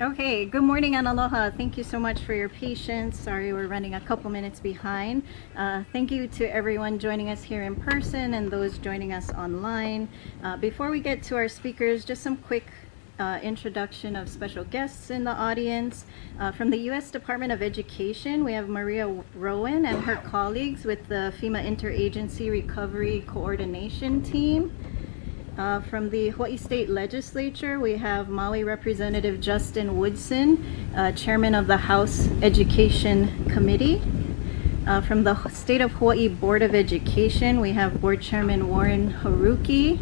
Okay, good morning and aloha. Thank you so much for your patience. Sorry we're running a couple minutes behind. Thank you to everyone joining us here in person and those joining us online. Before we get to our speakers, just some quick introduction of special guests in the audience. From the U.S. Department of Education, we have Maria Rowan and her colleagues with the FEMA Interagency Recovery Coordination Team. From the Hawaii State Legislature, we have Maui Representative Justin Woodson, Chairman of the House Education Committee. From the State of Hawaii Board of Education, we have Board Chairman Warren Haruki.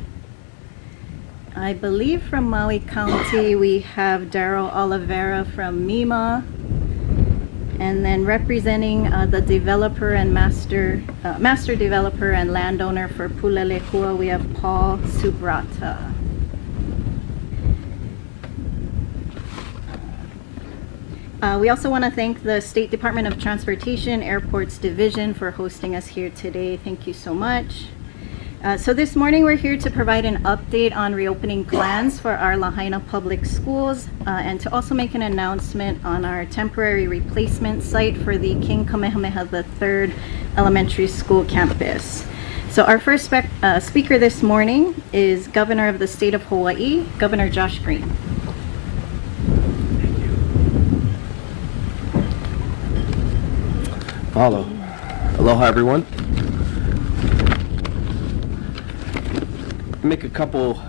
I believe from Maui County, we have Daryl Oliveira from MEMA. And then representing the developer and master developer and landowner for Pulelehua, we have Paul Subrata. We also want to thank the State Department of Transportation Airports Division for hosting us here today. Thank you so much. So this morning we're here to provide an update on reopening plans for our Lāhainā Public Schools and to also make an announcement on our temporary replacement site for the King Kamehameha III Elementary School campus. So our first speaker this morning is Governor of the State of Hawaii, Governor Josh Green. Mahalo. Aloha, everyone. Make a couple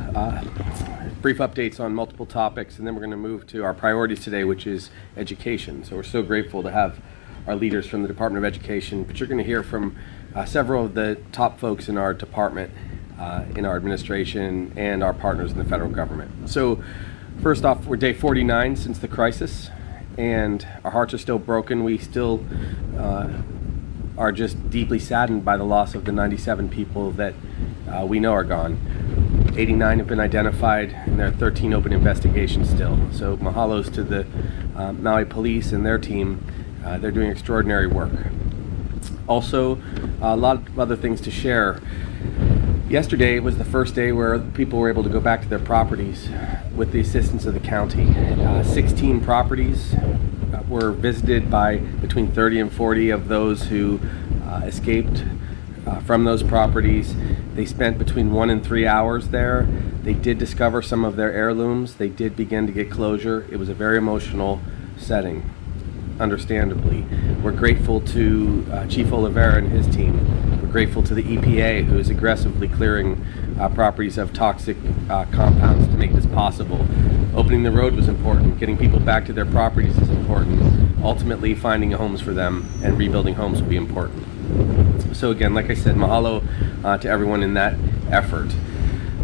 brief updates on multiple topics, and then we're going to move to our priorities today, which is education. So we're so grateful to have our leaders from the Department of Education, but you're going to hear from several of the top folks in our department, in our administration, and our partners in the federal government. So first off, we're day 49 since the crisis, and our hearts are still broken. We still are just deeply saddened by the loss of the 97 people that we know are gone. 89 have been identified, and there are 13 open investigations still. So mahalos to the Maui police and their team. They're doing extraordinary work. Also, a lot of other things to share. Yesterday was the first day where people were able to go back to their properties with the assistance of the county. 16 properties were visited by between 30 and 40 of those who escaped from those properties. They spent between 1 and 3 hours there. They did discover some of their heirlooms. They did begin to get closure. It was a very emotional setting, understandably. We're grateful to Chief Oliveira and his team. We're grateful to the EPA, who is aggressively clearing properties of toxic compounds to make this possible. Opening the road was important. Getting people back to their properties is important. Ultimately, finding homes for them and rebuilding homes will be important. So again, like I said, mahalo to everyone in that effort.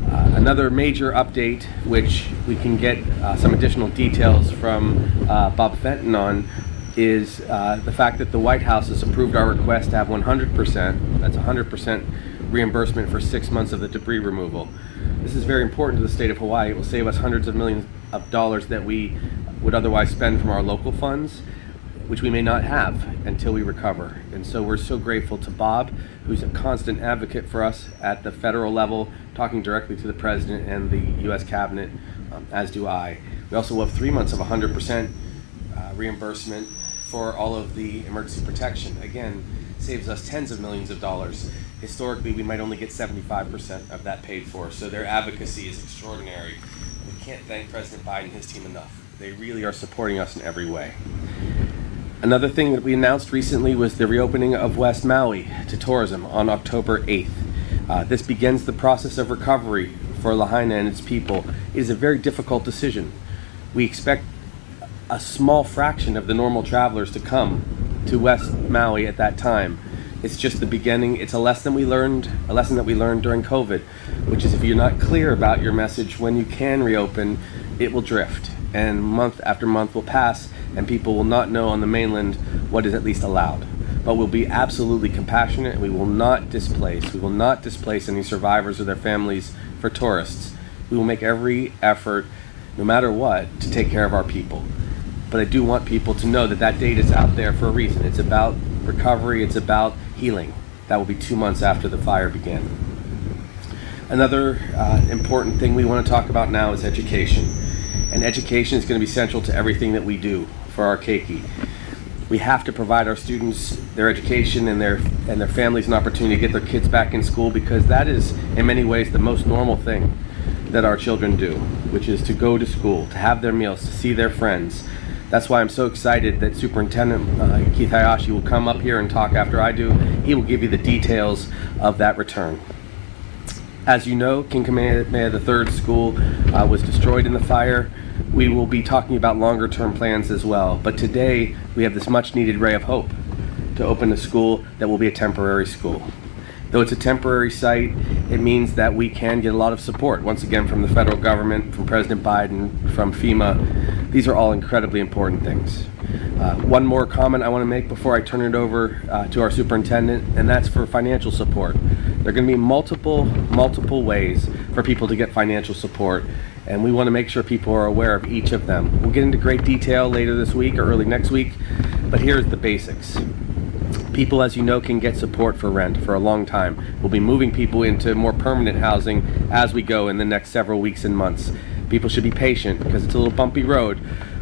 Another major update, which we can get some additional details from Bob Fenton on, is the fact that the White House has approved our request to have 100%, that's 100% reimbursement for 6 months of the debris removal. This is very important to the state of Hawaii. It will save us hundreds of millions of dollars that we would otherwise spend from our local funds, which we may not have until we recover. And so we're so grateful to Bob, who's a constant advocate for us at the federal level, talking directly to the President and the U.S. Cabinet, as do I. We also have 3 months of 100% reimbursement for all of the emergency protection. Again, saves us tens of millions of dollars. Historically, we might only get 75% of that paid for, so their advocacy is extraordinary. We can't thank President Biden and his team enough. They really are supporting us in every way. Another thing that we announced recently was the reopening of West Maui to tourism on October 8th. This begins the process of recovery for Lāhainā and its people. It is a very difficult decision. We expect a small fraction of the normal travelers to come to West Maui at that time. It's just the beginning. It's a lesson that we learned during COVID, which is if you're not clear about your message when you can reopen, it will drift. And month after month will pass, and people will not know on the mainland what is at least allowed. But we'll be absolutely compassionate, and we will not displace any survivors or their families for tourists. We will make every effort, no matter what, to take care of our people. But I do want people to know that that date is out there for a reason. It's about recovery, it's about healing. That will be 2 months after the fire began. Another important thing we want to talk about now is education. And education is going to be central to everything that we do for our keiki. We have to provide our students their education and their families an opportunity to get their kids back in school, because that is in many ways the most normal thing that our children do, which is to go to school, to have their meals, to see their friends. That's why I'm so excited that Superintendent Keith Hayashi will come up here and talk after I do. He will give you the details of that return. As you know, King Kamehameha III School was destroyed in the fire. We will be talking about longer term plans as well. But today, we have this much needed ray of hope to open a school that will be a temporary school. Though it's a temporary site, it means that we can get a lot of support, once again, from the federal government, from President Biden, from FEMA. These are all incredibly important things. One more comment I want to make before I turn it over to our superintendent, and that's for financial support. There are going to be multiple ways for people to get financial support, and we want to make sure people are aware of each of them. We'll get into great detail later this week or early next week, but here's the basics. People, as you know, can get support for rent for a long time. We'll be moving people into more permanent housing as we go in the next several weeks and months. People should be patient because it's a little bumpy road.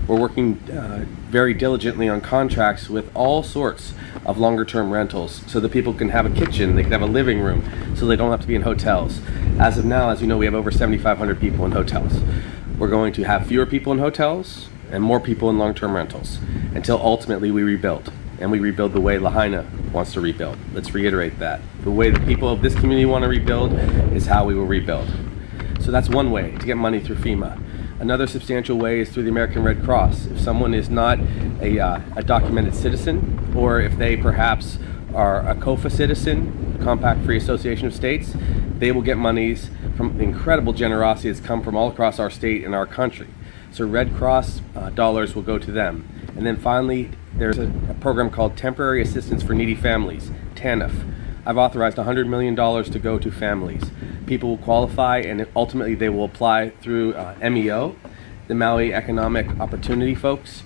We're working very diligently on contracts with all sorts of longer term rentals so that people can have a kitchen, they can have a living room, so they don't have to be in hotels. As of now, as you know, we have over 7,500 people in hotels. We're going to have fewer people in hotels and more people in long-term rentals until ultimately we rebuild. And we rebuild the way Lāhainā wants to rebuild. Let's reiterate that. The way the people of this community want to rebuild is how we will rebuild. So that's one way to get money through FEMA. Another substantial way is through the American Red Cross. If someone is not a documented citizen, or if they perhaps are a COFA citizen, Compact Free Association of States, they will get monies from the incredible generosity that's come from all across our state and our country. So Red Cross dollars will go to them. And then finally, there's a program called Temporary Assistance for Needy Families, TANF. I've authorized $100 million to go to families. People will qualify, and ultimately they will apply through MEO, the Maui Economic Opportunity folks.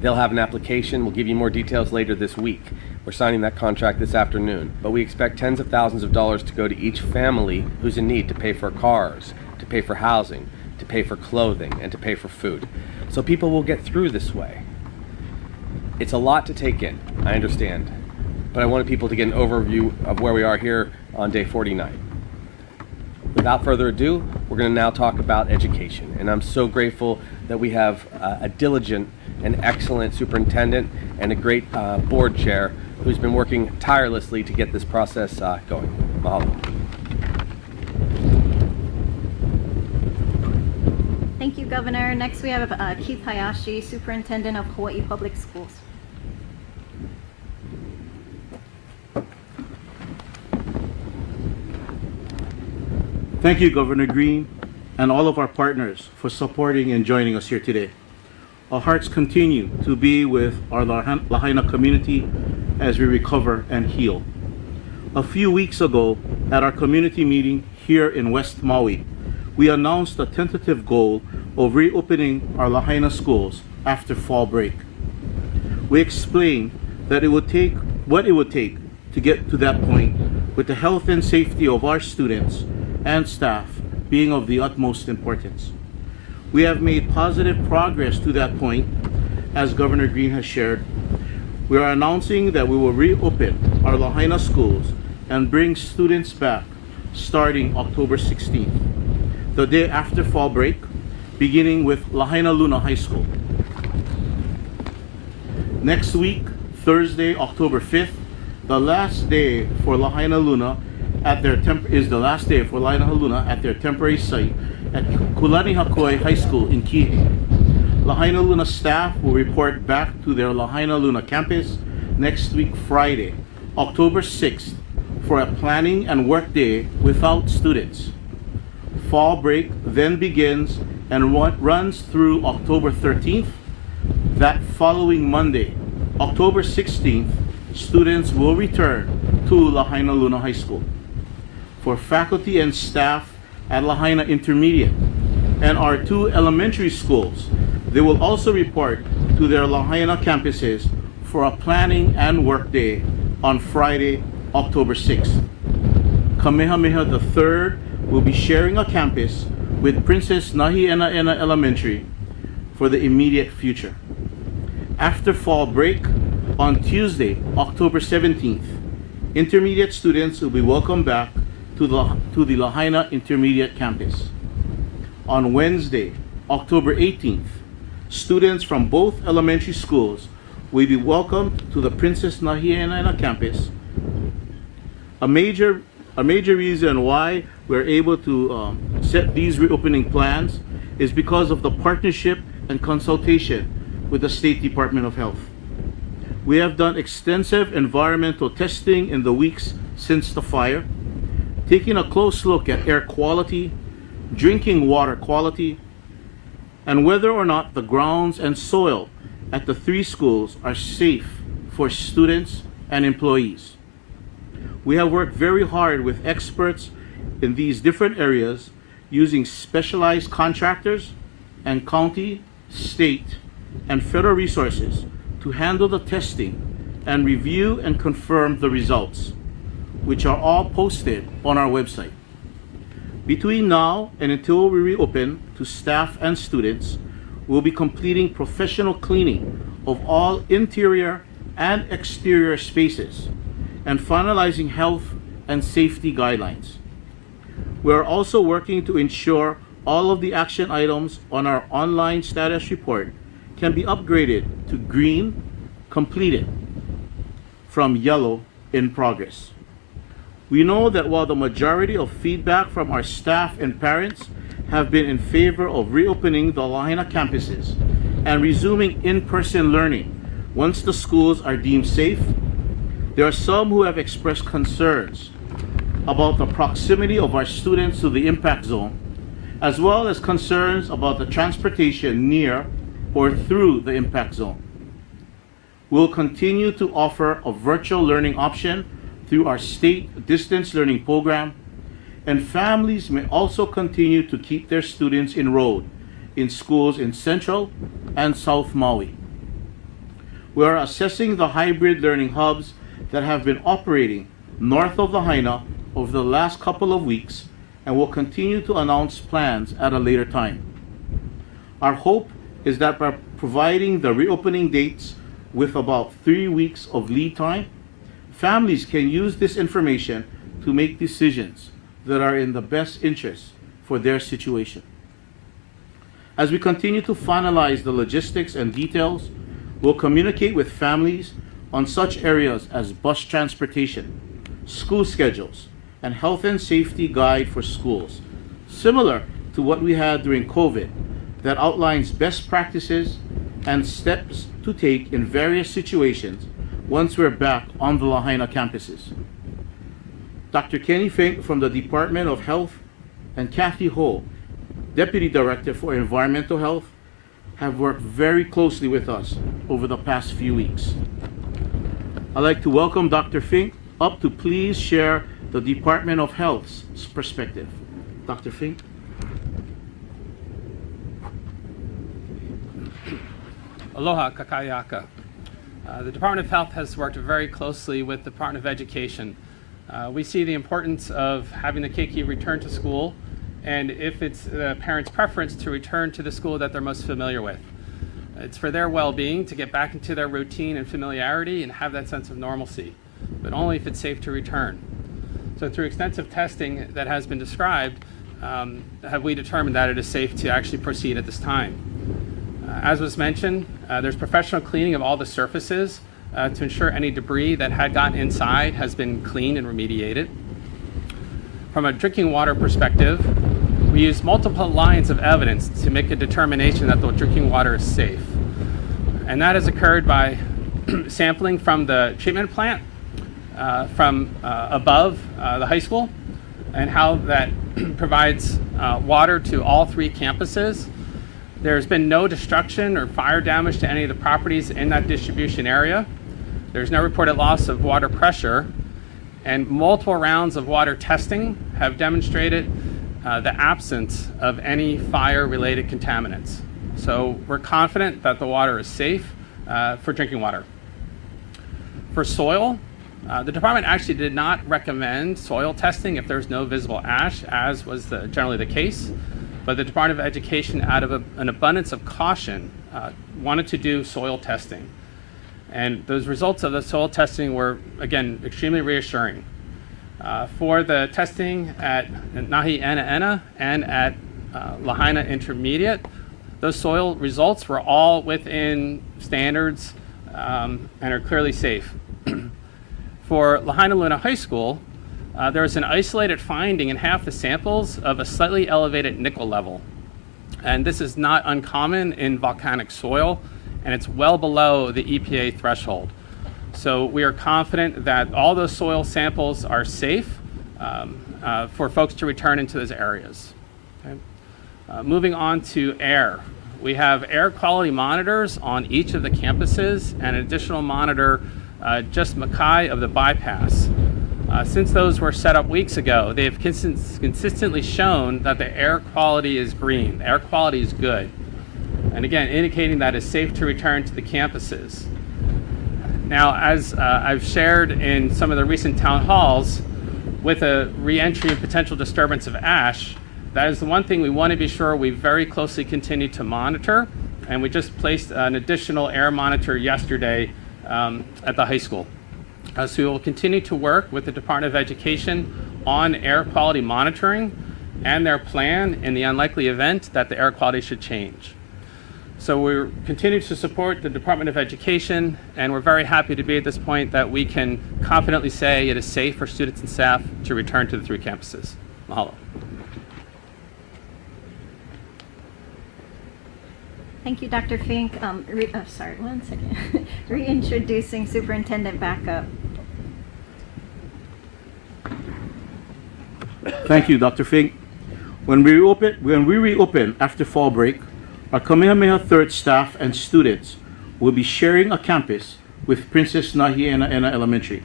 They'll have an application. We'll give you more details later this week. We're signing that contract this afternoon. But we expect tens of thousands of dollars to go to each family who's in need, to pay for cars, to pay for housing, to pay for clothing, and to pay for food. So people will get through this way. It's a lot to take in, I understand, but I wanted people to get an overview of where we are here on day 49. Without further ado, we're going to now talk about education, and I'm so grateful that we have a diligent and excellent superintendent and a great board chair who's been working tirelessly to get this process going. Mahalo. Thank you, Governor. Next we have Keith Hayashi, Superintendent of Hawaiʻi Public Schools. Thank you, Governor Green, and all of our partners for supporting and joining us here today. Our hearts continue to be with our Lāhainā community as we recover and heal. A few weeks ago, at our community meeting here in West Maui, we announced a tentative goal of reopening our Lāhainā schools after fall break. We explained that it would take what it would take to get to that point, with the health and safety of our students and staff being of the utmost importance. We have made positive progress to that point, as Governor Green has shared. We are announcing that we will reopen our Lāhainā schools and bring students back starting October 16th, the day after fall break, beginning with Lahaina Luna High School. Next week, Thursday, October 5th, the last day for Lahaina Luna at their temporary site at Kulanihakoi High School in Kihei. Lahaina Luna staff will report back to their Lahaina Luna campus next week, Friday, October 6th, for a planning and work day without students. Fall break then begins and runs through October 13th. That following Monday, October 16th, students will return to Lāhainā High School. For faculty and staff at Lāhainā Intermediate and our 2 elementary schools, they will also report to their Lāhainā campuses for a planning and work day on Friday, October 6th. Kamehameha III will be sharing a campus with Princess Lāhainā Elementary for the immediate future. After fall break, on Tuesday, October 17th, intermediate students will be welcomed back to the Lāhainā Intermediate campus. On Wednesday, October 18th, students from both elementary schools will be welcomed to the Princess Lāhainā campus. A major reason why we're able to set these reopening plans is because of the partnership and consultation with the State Department of Health. We have done extensive environmental testing in the weeks since the fire, taking a close look at air quality, drinking water quality, and whether or not the grounds and soil at the 3 schools are safe for students and employees. We have worked very hard with experts in these different areas using specialized contractors and county, state, and federal resources to handle the testing and review and confirm the results, which are all posted on our website. Between now and until we reopen to staff and students, we'll be completing professional cleaning of all interior and exterior spaces and finalizing health and safety guidelines. We are also working to ensure all of the action items on our online status report can be upgraded to green, completed, from yellow, in progress. We know that while the majority of feedback from our staff and parents have been in favor of reopening the Lāhainā campuses and resuming in-person learning once the schools are deemed safe, there are some who have expressed concerns about the proximity of our students to the impact zone, as well as concerns about the transportation near or through the impact zone. We'll continue to offer a virtual learning option through our state distance learning program, and families may also continue to keep their students enrolled in schools in Central and South Maui. We are assessing the hybrid learning hubs that have been operating north of Lāhainā over the last couple of weeks and will continue to announce plans at a later time. Our hope is that by providing the reopening dates with about 3 weeks of lead time, families can use this information to make decisions that are in the best interest for their situation. As we continue to finalize the logistics and details, we'll communicate with families on such areas as bus transportation, school schedules, and health and safety guide for schools, similar to what we had during COVID, that outlines best practices and steps to take in various situations once we're back on the Lāhainā campuses. Dr. Kenneth Fink from the Department of Health and Kathy Ho, Deputy Director for Environmental Health, have worked very closely with us over the past few weeks. I'd like to welcome Dr. Fink up to please share the Department of Health's perspective. Dr. Fink. Aloha kakayaka. The Department of Health has worked very closely with the Department of Education. We see the importance of having the keiki return to school, and if it's the parents' preference, to return to the school that they're most familiar with. It's for their well-being to get back into their routine and familiarity and have that sense of normalcy, but only if it's safe to return. So through extensive testing that has been described, have we determined that it is safe to actually proceed at this time. As was mentioned, there's professional cleaning of all the surfaces to ensure any debris that had gotten inside has been cleaned and remediated. From a drinking water perspective, we use multiple lines of evidence to make a determination that the drinking water is safe. And that has occurred by sampling from the treatment plant, from above the high school and how that provides water to all 3 campuses. There's been no destruction or fire damage to any of the properties in that distribution area. There's no reported loss of water pressure, and multiple rounds of water testing have demonstrated the absence of any fire-related contaminants. So we're confident that the water is safe for drinking water. For soil, the department actually did not recommend soil testing if there's no visible ash, as was generally the case. But the Department of Education, out of an abundance of caution, wanted to do soil testing. And those results of the soil testing were, again, extremely reassuring. For the testing at Lāhainā and at Lāhainā Intermediate, those soil results were all within standards and are clearly safe. For Lahainaluna High School, there was an isolated finding in half the samples of a slightly elevated nickel level. And this is not uncommon in volcanic soil, and it's well below the EPA threshold. So we are confident that all those soil samples are safe for folks to return into those areas. Okay. Moving on to air. We have air quality monitors on each of the campuses and an additional monitor just Mackay of the bypass. Since those were set up weeks ago, they have consistently shown that the air quality is green. The air quality is good. And again, indicating that it's safe to return to the campuses. Now, as I've shared in some of the recent town halls, with a re-entry and potential disturbance of ash, that is the one thing we want to be sure we very closely continue to monitor. And we just placed an additional air monitor yesterday at the high school. So we will continue to work with the Department of Education on air quality monitoring and their plan in the unlikely event that the air quality should change. So we're continuing to support the Department of Education, and we're very happy to be at this point that we can confidently say it is safe for students and staff to return to the 3 campuses. Mahalo. Thank you, Dr. Fink. Sorry, one second. Reintroducing Superintendent Backup. Thank you, Dr. Fink. When we reopen after fall break, our Kamehameha III staff and students will be sharing a campus with Princess Lāhainā Elementary.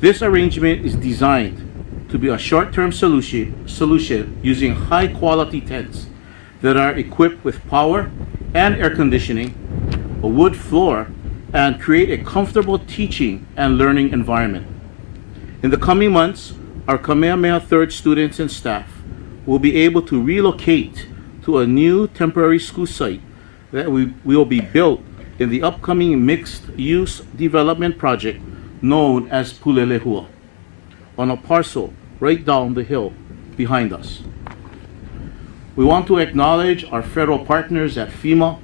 This arrangement is designed to be a short-term solution using high-quality tents that are equipped with power and air conditioning, a wood floor, and create a comfortable teaching and learning environment. In the coming months, our Kamehameha III students and staff will be able to relocate to a new temporary school site that will be built in the upcoming mixed-use development project known as Pulelehua, on a parcel right down the hill behind us. We want to acknowledge our federal partners at FEMA,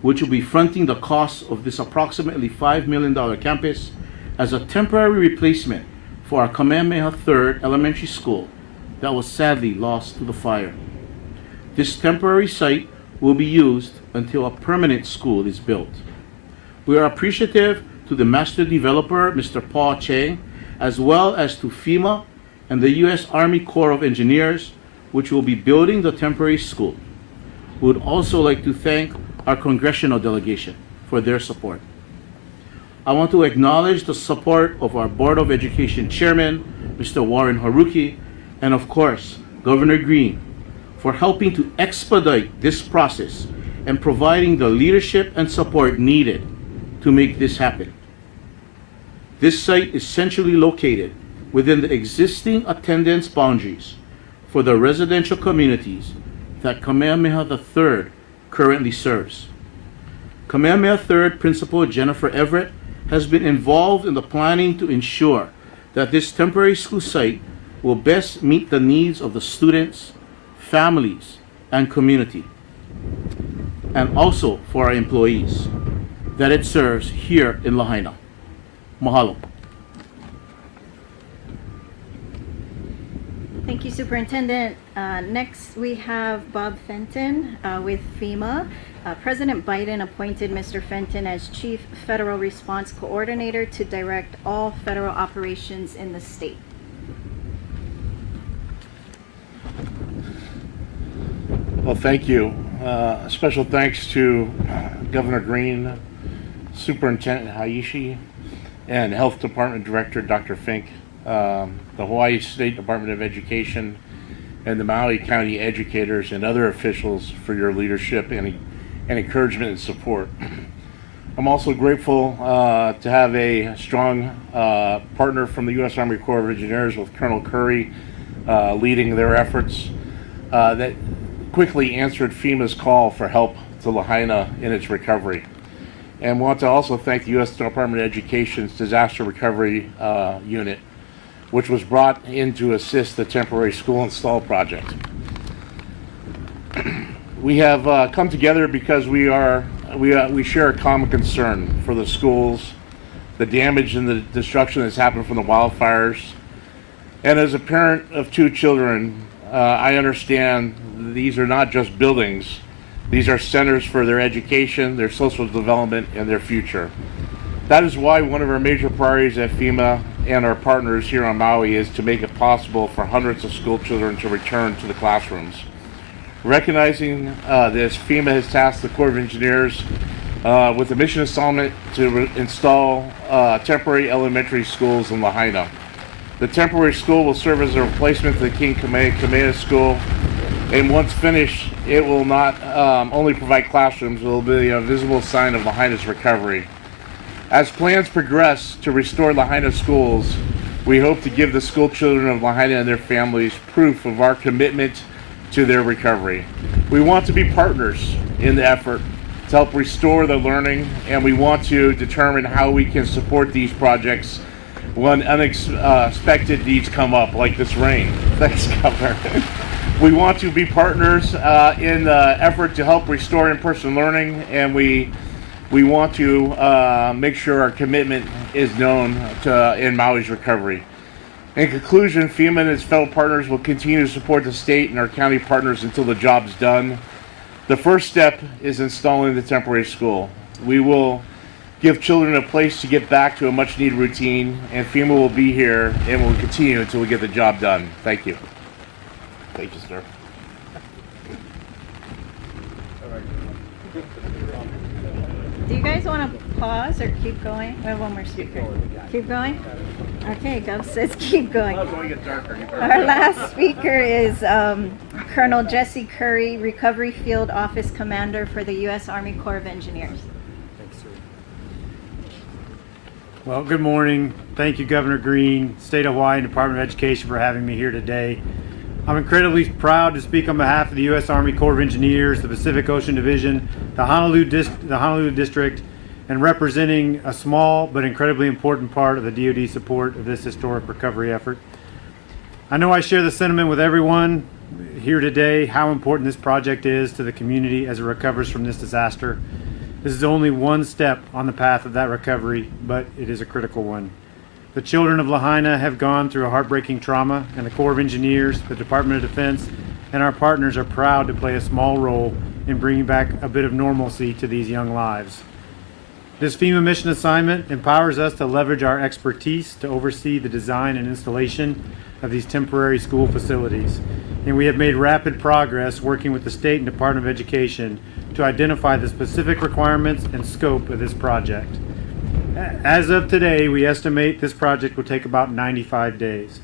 which will be fronting the cost of this approximately $5 million campus as a temporary replacement for our Kamehameha III Elementary School that was sadly lost to the fire. This temporary site will be used until a permanent school is built. We are appreciative to the master developer, Mr. Paul Chang, as well as to FEMA and the U.S. Army Corps of Engineers, which will be building the temporary school. We would also like to thank our congressional delegation for their support. I want to acknowledge the support of our Board of Education Chairman, Mr. Warren Haruki, and of course, Governor Green, for helping to expedite this process and providing the leadership and support needed to make this happen. This site is centrally located within the existing attendance boundaries for the residential communities that Kamehameha III currently serves. Kamehameha III Principal Jennifer Everett has been involved in the planning to ensure that this temporary school site will best meet the needs of the students, families, and community, and also for our employees that it serves here in Lāhainā. Mahalo. Thank Thank you, Superintendent. Next, we have Bob Fenton with FEMA. President Biden appointed Mr. Fenton as Chief Federal Response Coordinator to direct all federal operations in the state. Well, thank you. Special thanks to Governor Green, Superintendent Hayashi, and Health Department Director Dr. Fink, the Hawaii State Department of Education, and the Maui County educators and other officials for your leadership and encouragement and support. I'm also grateful to have a strong partner from the U.S. Army Corps of Engineers with Colonel Curry leading their efforts that quickly answered FEMA's call for help to Lāhainā in its recovery. And want to also thank the U.S. Department of Education's Disaster Recovery Unit, which was brought in to assist the temporary school install project. We have come together because we share a common concern for the schools, the damage and the destruction that's happened from the wildfires. And as a parent of 2 children, I understand these are not just buildings. These are centers for their education, their social development, and their future. That is why one of our major priorities at FEMA and our partners here on Maui is to make it possible for hundreds of school children to return to the classrooms. Recognizing this, FEMA has tasked the Corps of Engineers with a mission assignment to install temporary elementary schools in Lāhainā. The temporary school will serve as a replacement to the King Kamehameha School, and once finished, it will not only provide classrooms, it will be a visible sign of Lahaina's recovery. As plans progress to restore Lāhainā schools, we hope to give the school children of Lāhainā and their families proof of our commitment to their recovery. We want to be partners in the effort to help restore the learning, and we want to determine how we can support these projects when unexpected needs come up, like this rain. Thanks, Governor. We want to be partners in the effort to help restore in-person learning, and we want to make sure our commitment is known in Maui's recovery. In conclusion, FEMA and its fellow partners will continue to support the state and our county partners until the job's done. The first step is installing the temporary school. We will give children a place to get back to a much-needed routine, and FEMA will be here and will continue until we get the job done. Thank you. Thank you, sir. Do you guys want to pause or keep going? We have one more speaker. Keep going? Okay, Gov says keep going. Our last speaker is Colonel Jesse Curry, Recovery Field Office Commander for the U.S. Army Corps of Engineers. Well, good morning. Thank you, Governor Green, State of Hawaii, and Department of Education for having me here today. I'm incredibly proud to speak on behalf of the U.S. Army Corps of Engineers, the Pacific Ocean Division, the Honolulu District, and representing a small but incredibly important part of the DoD support of this historic recovery effort. I know I share the sentiment with everyone here today how important this project is to the community as it recovers from this disaster. This is only one step on the path of that recovery, but it is a critical one. The children of Lāhainā have gone through a heartbreaking trauma, and the Corps of Engineers, the Department of Defense, and our partners are proud to play a small role in bringing back a bit of normalcy to these young lives. This FEMA mission assignment empowers us to leverage our expertise to oversee the design and installation of these temporary school facilities, and we have made rapid progress working with the State and Department of Education to identify the specific requirements and scope of this project. As of today, we estimate this project will take about 95 days.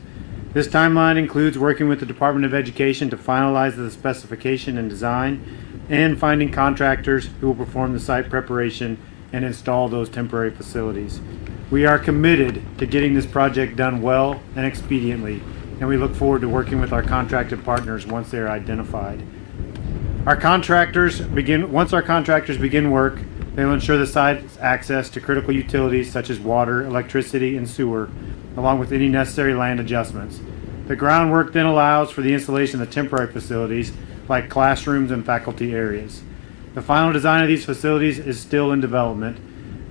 This timeline includes working with the Department of Education to finalize the specification and design, and finding contractors who will perform the site preparation and install those temporary facilities. We are committed to getting this project done well and expediently, and we look forward to working with our contracted partners once they are identified. Once our contractors begin work, they will ensure the site's access to critical utilities such as water, electricity, and sewer, along with any necessary land adjustments. The groundwork then allows for the installation of the temporary facilities like classrooms and faculty areas. The final design of these facilities is still in development.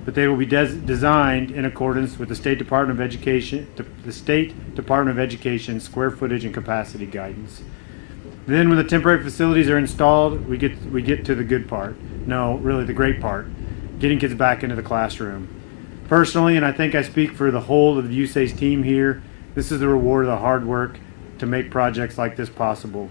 but they will be designed in accordance with the State Department of Education, square footage and capacity guidance. Then when the temporary facilities are installed, we get to the good part. No, really the great part, getting kids back into the classroom. Personally, and I think I speak for the whole of the USACE team here, this is the reward of the hard work to make projects like this possible.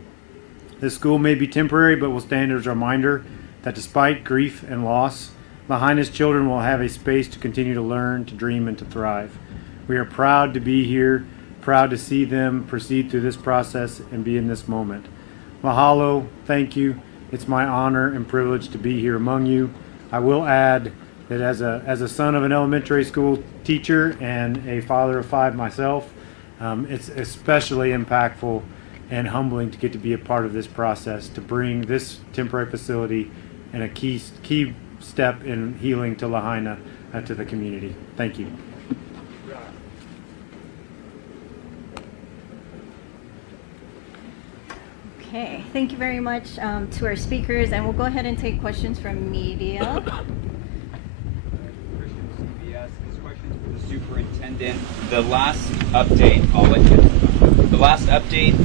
This school may be temporary, but will stand as a reminder that despite grief and loss, Lāhaina's children will have a space to continue to learn, to dream, and to thrive. We are proud to be here, proud to see them proceed through this process and be in this moment. Mahalo, thank you. It's my honor and privilege to be here among you. I will add that as a son of an elementary school teacher and a father of 5 myself, it's especially impactful and humbling to get to be a part of this process, to bring this temporary facility and a key step in healing to Lāhainā, to the community. Thank you. Okay, thank you very much to our speakers, and we'll go ahead and take questions from media. This question is for the superintendent. The last update, the last update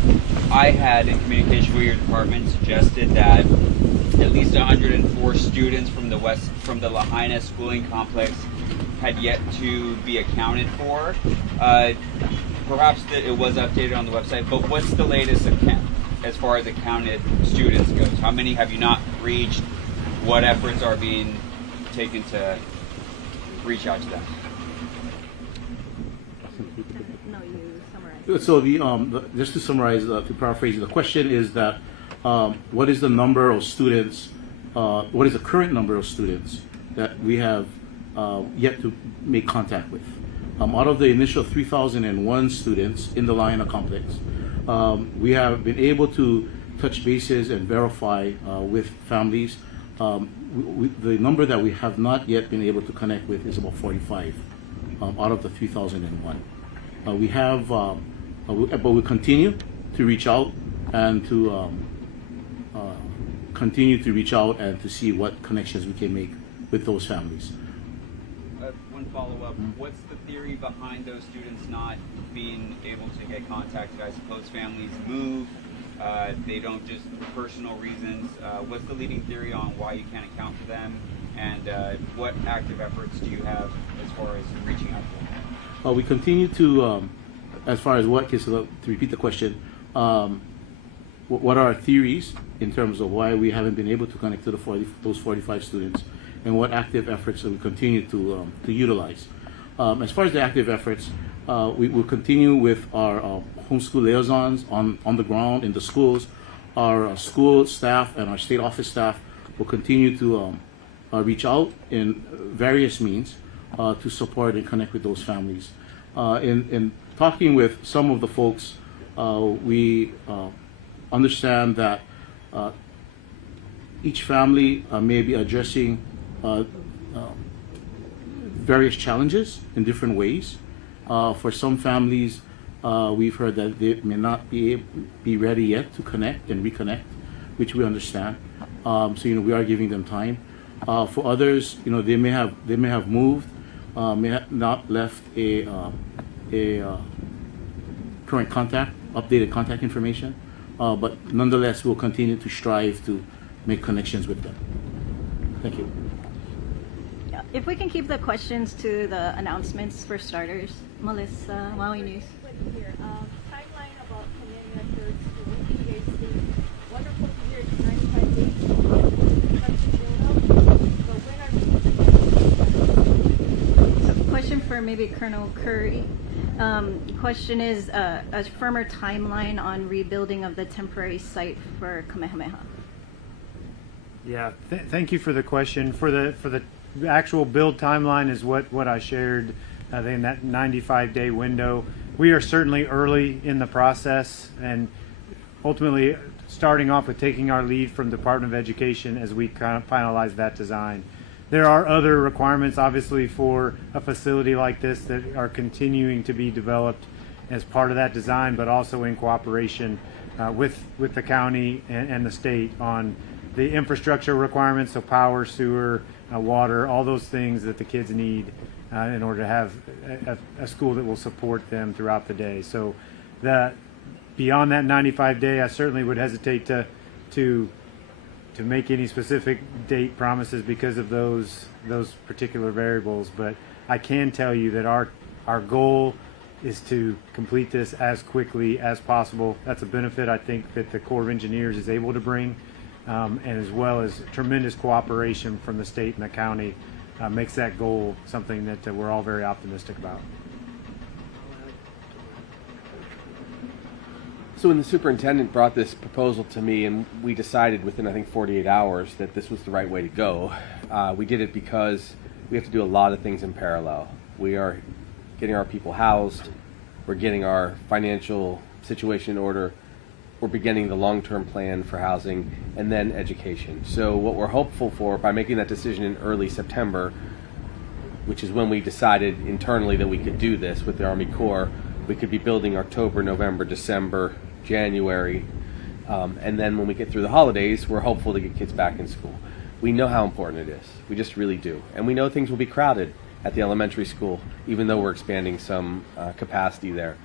I had in communication with your department suggested that at least 104 students from the Lāhainā schooling complex had yet to be accounted for. Perhaps it was updated on the website, but what's the latest as far as accounted students goes? How many have you not reached? What efforts are being taken to reach out to them? No, you summarize. So just to summarize, to paraphrase, the question is that what is the number of students, what is the current number of students that we have yet to make contact with? Out of the initial 3,001 students in the Lāhainā complex, we have been able to touch bases and verify with families. The number that we have not yet been able to connect with is about 45 out of the 3,001. We have, but we continue to reach out and to to see what connections we can make with those families. One follow-up. What's the theory behind those students not being able to get contacted? I suppose families move. They don't, just for personal reasons. What's the leading theory on why you can't account for them? And what active efforts do you have as far as reaching out to them? We continue to, as far as what, to repeat the question, what are our theories in terms of why we haven't been able to connect to those 45 students, and what active efforts we continue to utilize. As far as the active efforts, we will continue with our homeschool liaisons on the ground in the schools. Our school staff and our state office staff will continue to reach out in various means to support and connect with those families. In talking with some of the folks, we understand that each family may be addressing various challenges in different ways. For some families, we've heard that they may not be ready yet to connect and reconnect, which we understand. So we are giving them time. For others, they may have moved, may have not left a current contact, updated contact information, but nonetheless, we'll continue to strive to make connections with them. Thank you. Yeah, if we can keep the questions to the announcements for starters. Melissa, Maui News. Here, timeline about Kamehameha III School. You guys think wonderful to hear it's 95 days. But when are we? So question for maybe Colonel Curry. Question is a firmer timeline on rebuilding of the temporary site for Kamehameha. Yeah, thank you for the question. For the actual build timeline is what I shared in that 95-day window. We are certainly early in the process, and ultimately starting off with taking our lead from the Department of Education as we kind of finalize that design. There are other requirements, obviously, for a facility like this that are continuing to be developed as part of that design, but also in cooperation with the county and the state on the infrastructure requirements, so power, sewer, water, all those things that the kids need in order to have a school that will support them throughout the day. So that beyond that 95-day, I certainly would hesitate to make any specific date promises because of those particular variables. But I can tell you that our goal is to complete this as quickly as possible. That's a benefit I think that the Corps of Engineers is able to bring, and as well as tremendous cooperation from the state and the county makes that goal something that we're all very optimistic about. So when the superintendent brought this proposal to me, and we decided within, I think, 48 hours that this was the right way to go, we did it because we have to do a lot of things in parallel. We are getting our people housed, we're getting our financial situation in order, we're beginning the long-term plan for housing, and then education. So what we're hopeful for by making that decision in early September, which is when we decided internally that we could do this with the Army Corps, we could be building October, November, December, January, and then when we get through the holidays, we're hopeful to get kids back in school. We know how important it is. We just really do. And we know things will be crowded at the elementary school, even though we're expanding some capacity there.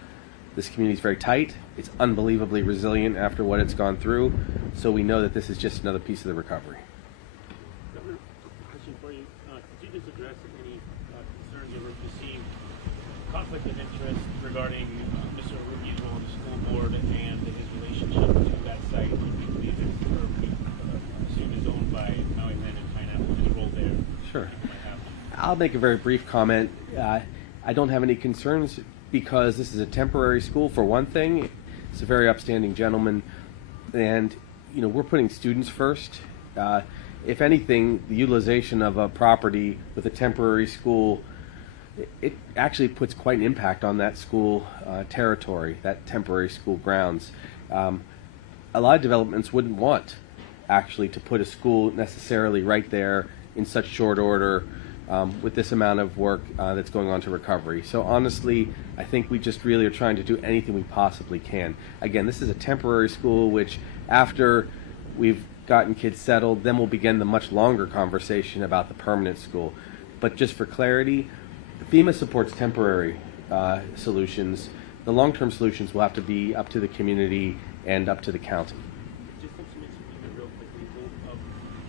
This community is very tight. It's unbelievably resilient after what it's gone through. So we know that this is just another piece of the recovery. Governor, question for you. Could you just address any concerns you ever perceived conflict of interest regarding Mr. Rubio on the school board and his relationship to that site, which we believe is, or we assume is owned by Maui and Pineapple, his role there? Sure. I'll make a very brief comment. I don't have any concerns because this is a temporary school for one thing. It's a very upstanding gentleman, and we're putting students first. If anything, the utilization of a property with a temporary school, it actually puts quite an impact on that school territory, that temporary school grounds. A lot of developments wouldn't want actually to put a school necessarily right there in such short order with this amount of work that's going on to recovery. So honestly, I think we just really are trying to do anything we possibly can. Again, this is a temporary school, which after we've gotten kids settled, then we'll begin the much longer conversation about the permanent school. But just for clarity, FEMA supports temporary solutions. The long-term solutions will have to be up to the community and up to the county. Just to mention real quickly,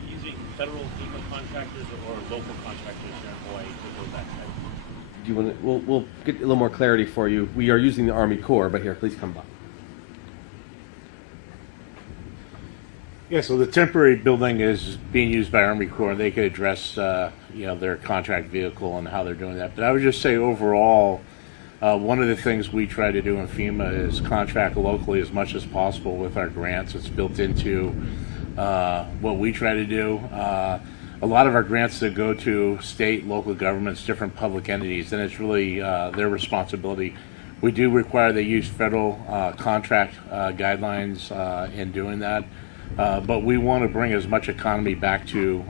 using federal FEMA contractors or local contractors here in Hawaii to build that site? Do you want to, we'll get a little more clarity for you. We are using the Army Corps, but here, please come by. Yeah, so the temporary building is being used by Army Corps, and they could address, their contract vehicle and how they're doing that. But I would just say overall, one of the things we try to do in FEMA is contract locally as much as possible with our grants. It's built into what we try to do. A lot of our grants that go to state, local governments, different public entities, and it's really their responsibility. We do require they use federal contract guidelines in doing that. But we want to bring as much economy back to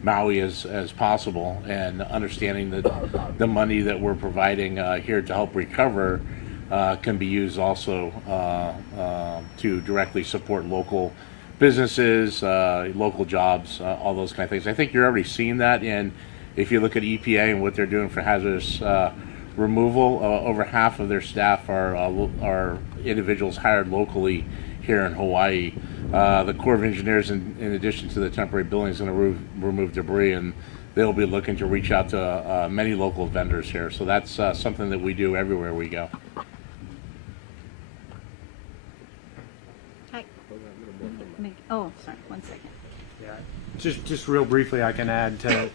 Maui as possible, and understanding that the money that we're providing here to help recover can be used also to directly support local businesses, local jobs, all those kind of things. I think you're already seeing that, and if you look at EPA and what they're doing for hazardous removal, over half of their staff are individuals hired locally here in Hawaii. The Corps of Engineers, in addition to the temporary building, is going to remove debris, and they'll be looking to reach out to many local vendors here. So that's something that we do everywhere we go. Hi. Oh, sorry, 1 second. Yeah, just real briefly, I can add to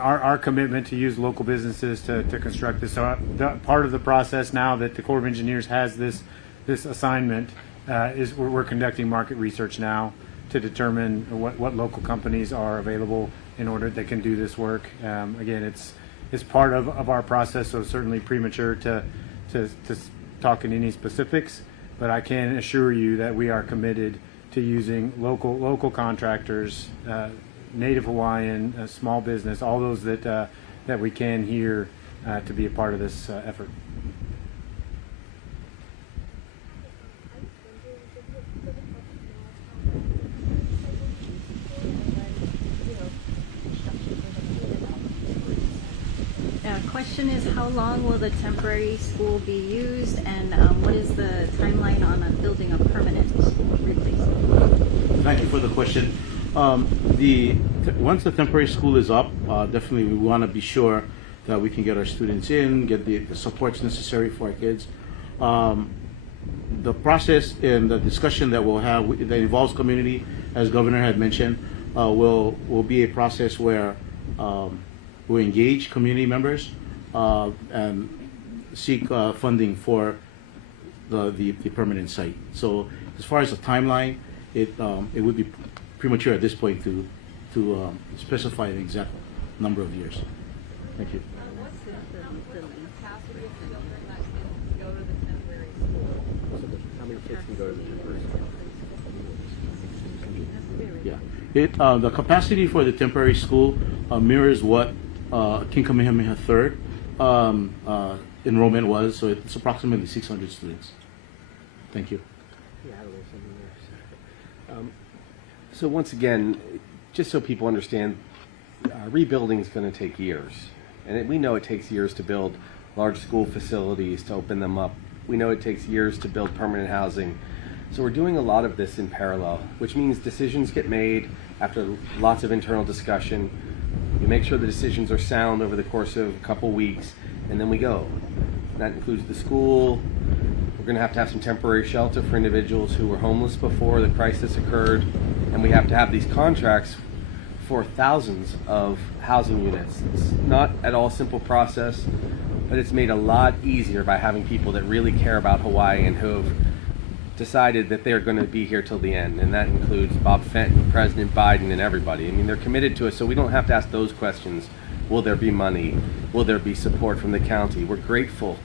our commitment to use local businesses to construct this. So part of the process now that the Corps of Engineers has this assignment is we're conducting market research now to determine what local companies are available in order that can do this work. Again, it's part of our process, so certainly premature to talk in any specifics, but I can assure you that we are committed to using local contractors, Native Hawaiian, small business, all those that we can here to be a part of this effort. question is, how long will the temporary school be used, and what is the timeline on building a permanent replacement? Thank you for the question. Once the temporary school is up, definitely we want to be sure that we can get our students in, get the supports necessary for our kids. The process and the discussion that we'll have that involves community, as Governor had mentioned, will be a process where we'll engage community members and seek funding for the permanent site. So as far as the timeline, it would be premature at this point to specify an exact number of years. Thank you. How many kids can go to the temporary school? Yeah, the capacity for the temporary school mirrors what King Kamehameha III enrollment was, so it's approximately 600 students. Thank you. So once again, just so people understand, rebuilding is going to take years. And we know it takes years to build large school facilities, to open them up. We know it takes years to build permanent housing. So we're doing a lot of this in parallel, which means decisions get made after lots of internal discussion. We make sure the decisions are sound over the course of a couple weeks, and then we go. That includes the school. We're going to have some temporary shelter for individuals who were homeless before the crisis occurred, and we have to have these contracts for thousands of housing units. It's not at all a simple process, but it's made a lot easier by having people that really care about Hawaii and who have decided that they're going to be here till the end, and that includes Bob Fenton, President Biden, and everybody. I mean, they're committed to us, so we don't have to ask those questions. Will there be money? Will there be support from the county? We're grateful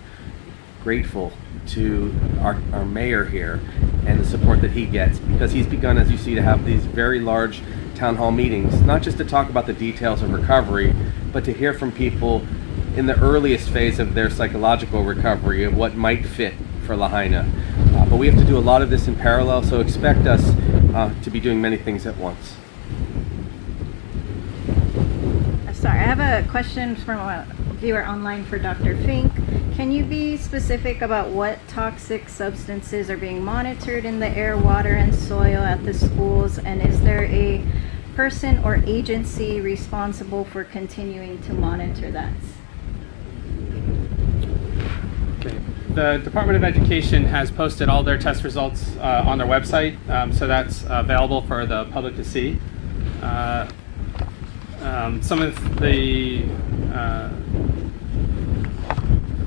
to our mayor here and the support that he gets, because he's begun, as you see, to have these very large town hall meetings, not just to talk about the details of recovery, but to hear from people in the earliest phase of their psychological recovery of what might fit for Lāhainā. But we have to do a lot of this in parallel, so expect us to be doing many things at once. Sorry, I have a question from a viewer online for Dr. Fink. Can you be specific about what toxic substances are being monitored in the air, water, and soil at the schools? And is there a person or agency responsible for continuing to monitor that? Okay. The Department of Education has posted all their test results on their website, so that's available for the public to see. Some of the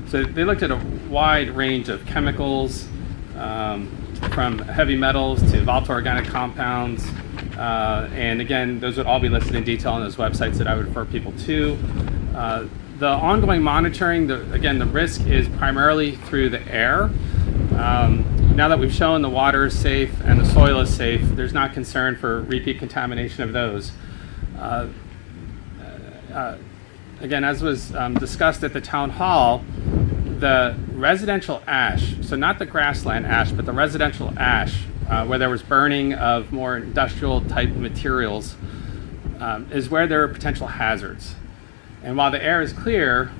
so they looked at a wide range of chemicals, from heavy metals to volatile organic compounds, and again, those would all be listed in detail on those websites that I would refer people to. The ongoing monitoring, again, the risk is primarily through the air. Now that we've shown the water is safe and the soil is safe, there's not concern for repeat contamination of those. Again, as was discussed at the town hall, the residential ash, so not the grassland ash, but the residential ash, where there was burning of more industrial type materials, is where there are potential hazards. And while the air is clear,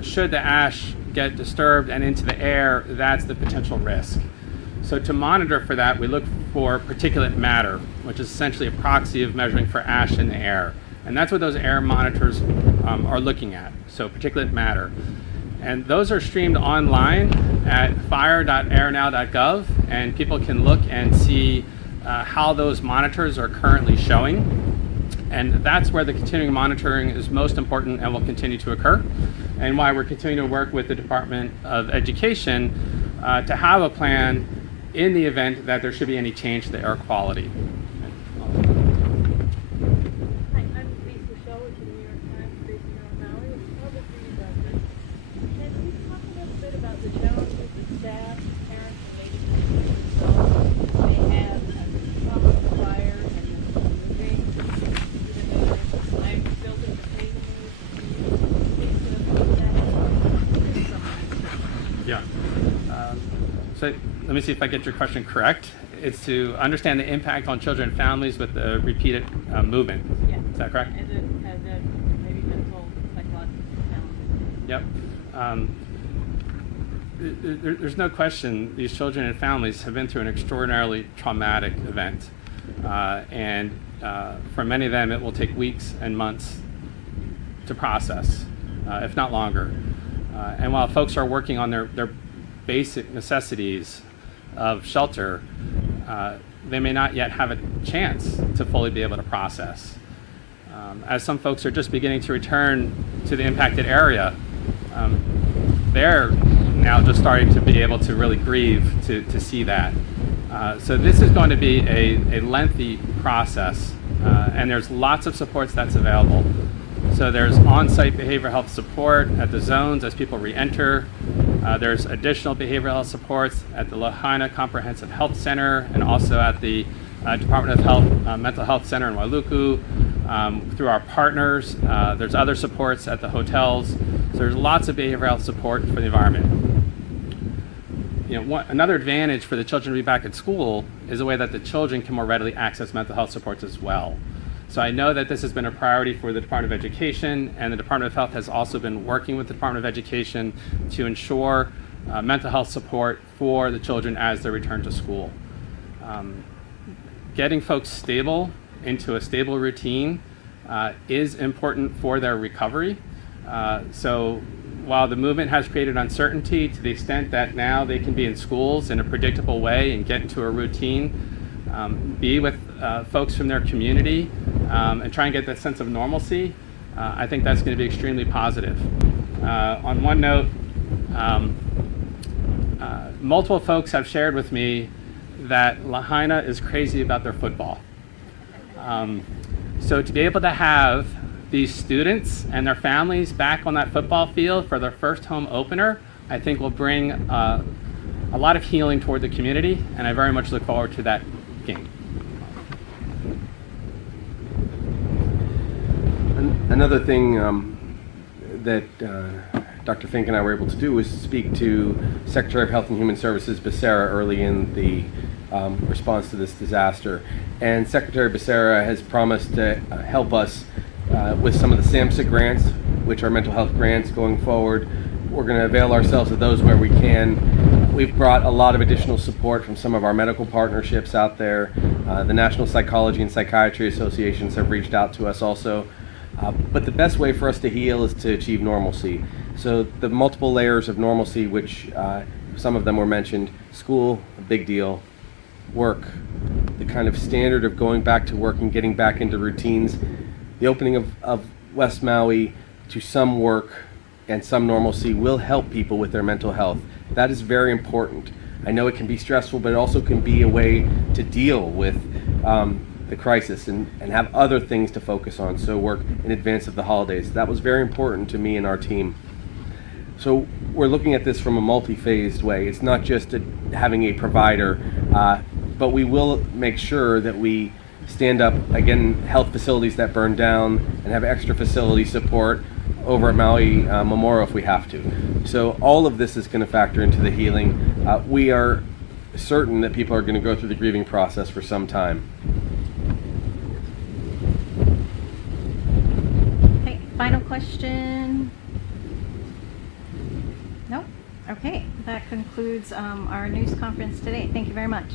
should the ash get disturbed and into the air, that's the potential risk. So to monitor for that, we look for particulate matter, which is essentially a proxy of measuring for ash in the air. And that's what those air monitors are looking at, so particulate matter. And those are streamed online at fire.airnow.gov, and people can look and see how those monitors are currently showing. And that's where the continuing monitoring is most important and will continue to occur, and why we're continuing to work with the Department of Education to have a plan in the event that there should be any change to the air quality. So let me see if I get your question correct. It's to understand the impact on children and families with the repeated movement. Yeah. Is that correct? Has it maybe mental, psychological challenges? Yep. There's no question these children and families have been through an extraordinarily traumatic event. And for many of them, it will take weeks and months to process, if not longer. And while folks are working on their basic necessities of shelter, they may not yet have a chance to fully be able to process. As some folks are just beginning to return to the impacted area, they're now just starting to be able to really grieve to see that. So this is going to be a lengthy process, and there's lots of supports that's available. So there's on-site behavioral health support at the zones as people re-enter. There's additional behavioral health supports at the Lāhainā Comprehensive Health Center and also at the Department of Health Mental Health Center in Wailuku. Through our partners, there's other supports at the hotels. So there's lots of behavioral health support for the environment. Another advantage for the children to be back at school is the way that the children can more readily access mental health supports as well. So I know that this has been a priority for the Department of Education, and the Department of Health has also been working with the Department of Education to ensure mental health support for the children as they return to school. Getting folks stable into a stable routine is important for their recovery. So while the movement has created uncertainty to the extent that now they can be in schools in a predictable way and get into a routine, be with folks from their community and try and get that sense of normalcy, I think that's going to be extremely positive. On one note, multiple folks have shared with me that Lāhainā is crazy about their football. So to be able to have these students and their families back on that football field for their first home opener, I think will bring a lot of healing toward the community, and I very much look forward to that game. Another thing that Dr. Fink and I were able to do was speak to Secretary of Health and Human Services Becerra early in the response to this disaster. And Secretary Becerra has promised to help us with some of the SAMHSA grants, which are mental health grants going forward. We're going to avail ourselves of those where we can. We've brought a lot of additional support from some of our medical partnerships out there. The National Psychology and Psychiatry Associations have reached out to us also. But the best way for us to heal is to achieve normalcy. So the multiple layers of normalcy, which some of them were mentioned: school, a big deal; work, the kind of standard of going back to work and getting back into routines; the opening of West Maui to some work and some normalcy will help people with their mental health. That is very important. I know it can be stressful, but it also can be a way to deal with the crisis and have other things to focus on, so work in advance of the holidays. That was very important to me and our team. So we're looking at this from a multi-phased way. It's not just having a provider, but we will make sure that we stand up, again, health facilities that burn down and have extra facility support over at Maui Memorial if we have to. So all of this is going to factor into the healing. We are certain that people are going to go through the grieving process for some time. Okay, final question? No? Okay, that concludes our news conference today. Thank you very much.